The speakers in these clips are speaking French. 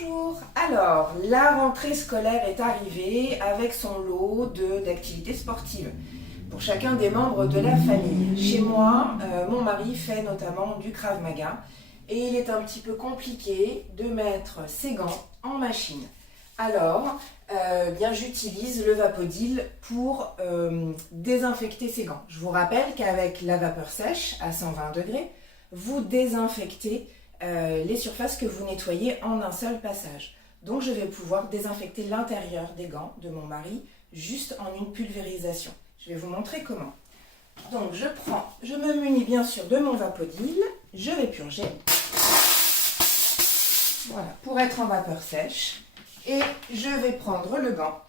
Bonjour. Alors, la rentrée scolaire est arrivée avec son lot d'activités sportives pour chacun des membres de la famille. Chez moi, mon mari fait notamment du Krav Maga et il est un petit peu compliqué de mettre ses gants en machine. Alors, bien j'utilise le Vapodil pour désinfecter ses gants. Je vous rappelle qu'avec la vapeur sèche à 120 degrés, vous désinfectez les surfaces que vous nettoyez en un seul passage. Donc je vais pouvoir désinfecter l'intérieur des gants de mon mari juste en une pulvérisation. Je vais vous montrer comment. Donc je me munis bien sûr de mon Vapodil, je vais purger. Voilà, pour être en vapeur sèche. Et je vais prendre le gant.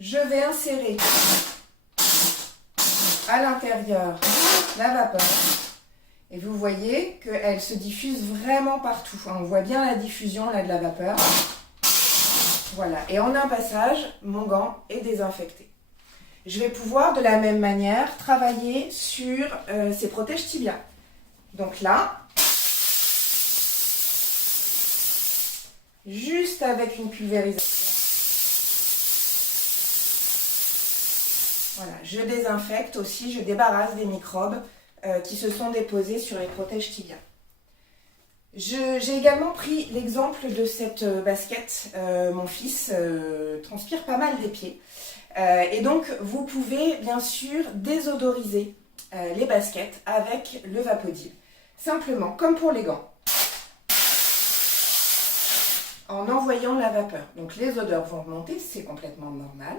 Je vais insérer à l'intérieur la vapeur. Et vous voyez qu'elle se diffuse vraiment partout. On voit bien la diffusion là, de la vapeur. Voilà. Et en un passage, mon gant est désinfecté. Je vais pouvoir de la même manière travailler sur ces protèges tibias. Donc là, juste avec une pulvérisation, voilà, je désinfecte aussi, je débarrasse des microbes qui se sont déposés sur les protèges tibias. J'ai également pris l'exemple de cette basket. Mon fils transpire pas mal des pieds. Et donc, vous pouvez bien sûr désodoriser les baskets avec le Vapodil. Simplement, comme pour les gants, en envoyant la vapeur. Donc, les odeurs vont remonter, c'est complètement normal.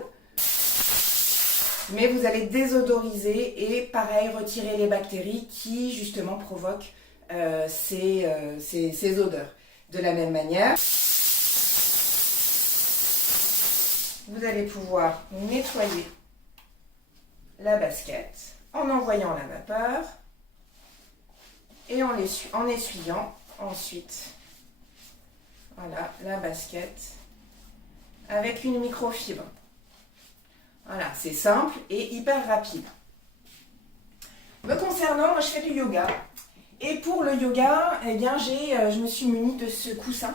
Mais vous allez désodoriser et pareil retirer les bactéries qui justement provoquent ces odeurs. De la même manière, vous allez pouvoir nettoyer la basket en envoyant la vapeur et en essuyant ensuite voilà, la basket avec une microfibre. Voilà, c'est simple et hyper rapide. Me concernant, moi je fais du yoga. Et pour le yoga, eh bien, je me suis munie de ce coussin.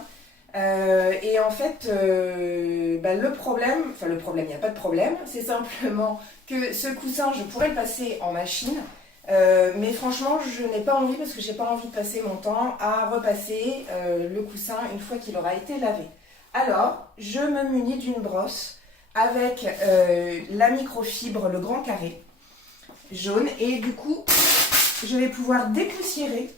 Et en fait, le problème, il n'y a pas de problème, c'est simplement que ce coussin, je pourrais le passer en machine. Mais franchement, je n'ai pas envie, parce que je n'ai pas envie de passer mon temps à repasser le coussin une fois qu'il aura été lavé. Alors, je me munis d'une brosse avec la microfibre, le grand carré jaune, et du coup je vais pouvoir dépoussiérer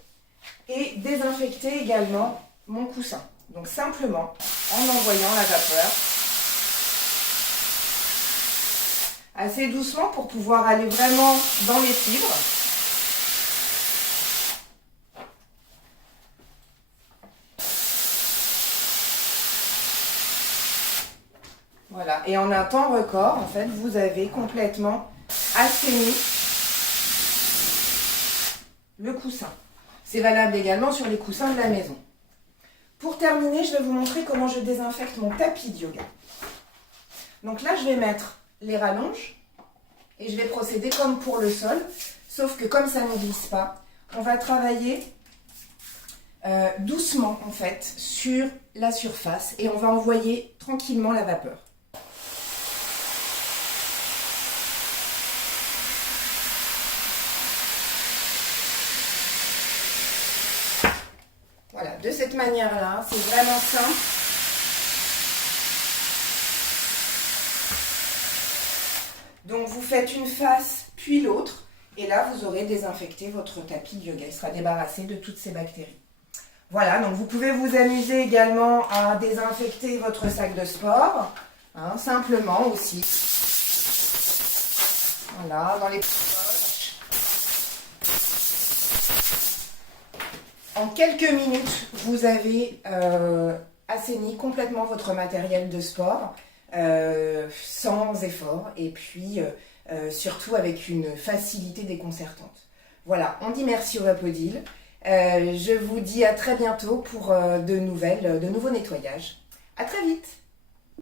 et désinfecter également mon coussin. Donc simplement en envoyant la vapeur assez doucement pour pouvoir aller vraiment dans les fibres. Voilà, et en un temps record, en fait, vous avez complètement assaini le coussin. C'est valable également sur les coussins de la maison. Pour terminer, je vais vous montrer comment je désinfecte mon tapis de yoga. Donc là, je vais mettre les rallonges et je vais procéder comme pour le sol, sauf que comme ça ne glisse pas, on va travailler doucement en fait sur la surface et on va envoyer tranquillement la vapeur. Voilà, de cette manière-là, c'est vraiment simple. Donc vous faites une face puis l'autre et là vous aurez désinfecté votre tapis de yoga. Il sera débarrassé de toutes ces bactéries. Voilà, donc vous pouvez vous amuser également à désinfecter votre sac de sport, hein, simplement aussi. Voilà, dans les poches. En quelques minutes, vous avez assaini complètement votre matériel de sport sans effort et puis surtout avec une facilité déconcertante. Voilà, on dit merci au Vapodil. Je vous dis à très bientôt pour de nouveaux nettoyages. À très vite!